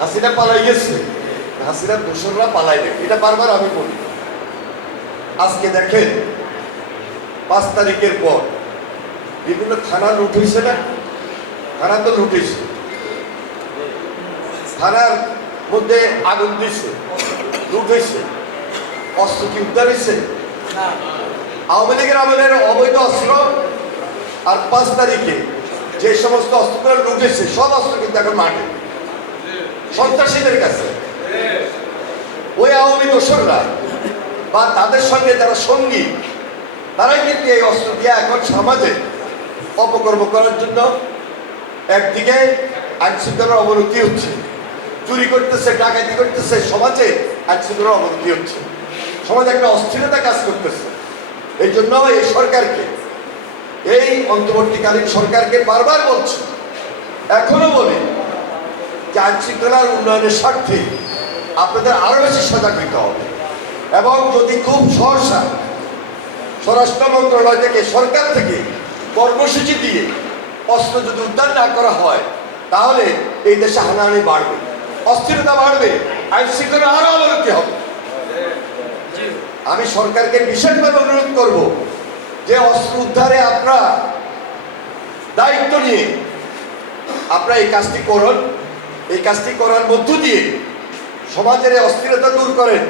হাসিনা পালাই গেছে। হাসিনার দোসররা পালাই দেয় এটা বারবার আমি বলি। আজকে দেখেন, পাঁচ তারিখের পর বিভিন্ন থানা লুট হয়েছে না? থানা তো লুট হয়েছে। থানার মধ্যে আগুন দিয়েছে, লুট হয়েছে, অস্ত্র কি উদ্ধার হয়েছে? আওয়ামী লীগের আমাদের অবৈধ অস্ত্র। আর পাঁচ তারিখে যে সমস্ত অস্ত্রগুলো লুটেছে সব অস্ত্র কিন্তু এখন মাঠে। সন্ত্রাসীদের কাছে। ওই আওয়ামী দোসররা বা তাদের সঙ্গে যারা সঙ্গী, তারাই কিন্তু এই অস্ত্র দিয়ে এখন সমাজে অপকর্ম করার জন্য একদিকে আইন শৃঙ্খলার অবনতি হচ্ছে, চুরি করতেছে, ডাকাতি করতেছে, সমাজে আইন শৃঙ্খলার অবনতি হচ্ছে। সমাজে একটা অস্থিরতা কাজ করতেছে। এই জন্য এই সরকারকে, এই অন্তর্বর্তীকালীন সরকারকে বারবার বলছি, এখনও বলি আইন শৃঙ্খলার উন্নয়নের স্বার্থে আপনাদের আরও বেশি সজাগ হইতে হবে। এবং যদি খুব সহসা স্বরাষ্ট্র মন্ত্রণালয় থেকে, সরকার থেকে কর্মসূচি দিয়ে অস্ত্র যদি উদ্ধার না করা হয়, তাহলে এই দেশে হানাহানি বাড়বে। অস্থিরতা বাড়বে। আইন শৃঙ্খলা আরও অবনতি হবে। আমি সরকারকে বিশেষভাবে অনুরোধ করব যে অস্ত্র উদ্ধারে আপনারা দায়িত্ব নিয়ে আপনারা এই কাজটি করুন। এই কাজটি করার মধ্য দিয়ে সমাজের অস্থিরতা দূর করেন।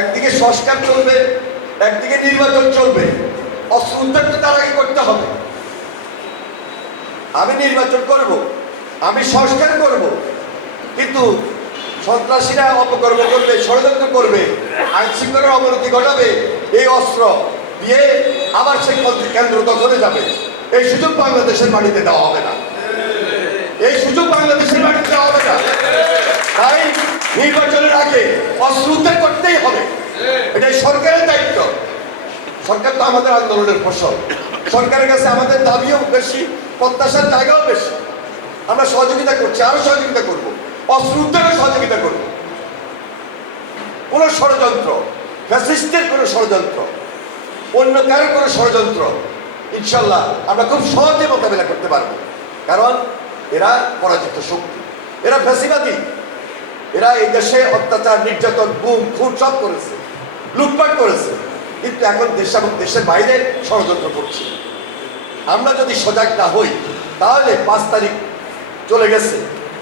একদিকে সংস্কার চলবে, একদিকে নির্বাচন চলবে। অস্ত্র তো তার আগে করতে হবে। আমি নির্বাচন করব, আমি সংস্কার করব, কিন্তু সন্ত্রাসীরা অপকর্ম করবে, ষড়যন্ত্র করবে, আইন শৃঙ্খলার অবনতি ঘটাবে, এই অস্ত্র দিয়ে আবার সেই কেন্দ্র দখলে যাবে। এই সুযোগ বাংলাদেশের মাটিতে দেওয়া হবে না। তাই নির্বাচনের আগে উদ্ধার করতেই হবে। এটাই সরকারের দায়িত্ব। সরকার তো আমাদের আন্দোলনের ফসল। সরকারের কাছে আমাদের দাবিও বেশি, প্রত্যাশার জায়গাও বেশি। আমরা সহযোগিতা করছি, আরও সহযোগিতা করব। অস্ত্র সহযোগিতা করব। কোন ষড়যন্ত্র ফ্যাসিস্টের কোনো ষড়যন্ত্র, অন্য কারও কোনো ষড়যন্ত্র, ইনশাল্লাহ আমরা খুব সহজে মোকাবিলা করতে পারব। কারণ এরা পরাজিত শক্তি। এরা ফ্যাসিবাদী। এরা এই দেশে অত্যাচার, নির্যাতন, গুম, খুন সব করেছে, লুটপাট করেছে। কিন্তু এখন দেশ এবং দেশের বাইরে ষড়যন্ত্র করছে। আমরা যদি সজাগ না হই, তাহলে পাঁচ তারিখ চলে গেছে।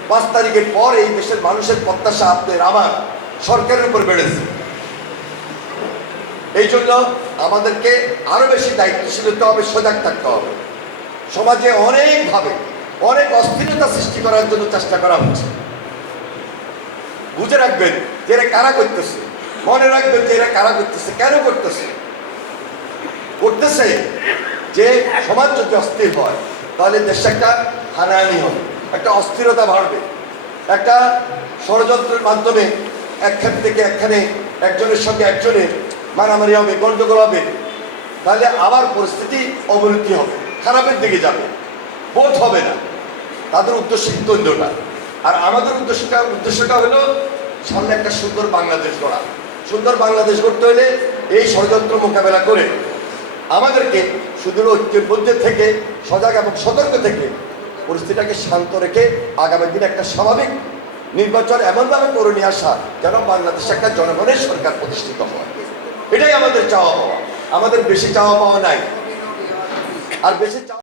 পাঁচ তারিখের পর এই দেশের মানুষের প্রত্যাশা আপনাদের আমার সরকারের উপর বেড়েছে। এই জন্য আমাদেরকে আরও বেশি দায়িত্বশীল হতে হবে, সজাগ থাকতে হবে। সমাজে অনেকভাবে অনেক অস্থিরতা সৃষ্টি করার জন্য চেষ্টা করা হচ্ছে। বুঝে রাখবেন যে এরা কারা করতেছে। মনে রাখবেন যে এরা কারা করতেছে, কেন করতেছে? করতেছে যে সমাজ যদি অস্থির হয়, তাহলে দেশে একটা হানাহানি হবে, একটা অস্থিরতা বাড়বে। একটা ষড়যন্ত্রের মাধ্যমে একখান থেকে একখানে একজনের সঙ্গে একজনের মারামারি হবে গন্ডগোল হবে, তাহলে আবার পরিস্থিতি অবনতি হবে, খারাপের দিকে যাবে বোধ হবে না। তাদের উদ্দেশ্য কিন্তু অন্যটা আর আমাদের উদ্দেশ্যটা উদ্দেশ্যটা হলো সামনে একটা সুন্দর বাংলাদেশ গড়া। সুন্দর বাংলাদেশ গড়তে হলে এই ষড়যন্ত্র মোকাবেলা করে আমাদেরকে ঐক্যের মধ্যে থেকে, সজাগ এবং সতর্ক থেকে পরিস্থিতিটাকে শান্ত রেখে আগামী দিনে একটা স্বাভাবিক নির্বাচন এমনভাবে করে নিয়ে আসা যেন বাংলাদেশে একটা জনগণের সরকার প্রতিষ্ঠিত হয়। এটাই আমাদের চাওয়া পাওয়া। আমাদের বেশি চাওয়া পাওয়া নাই। আর বেশি চাওয়া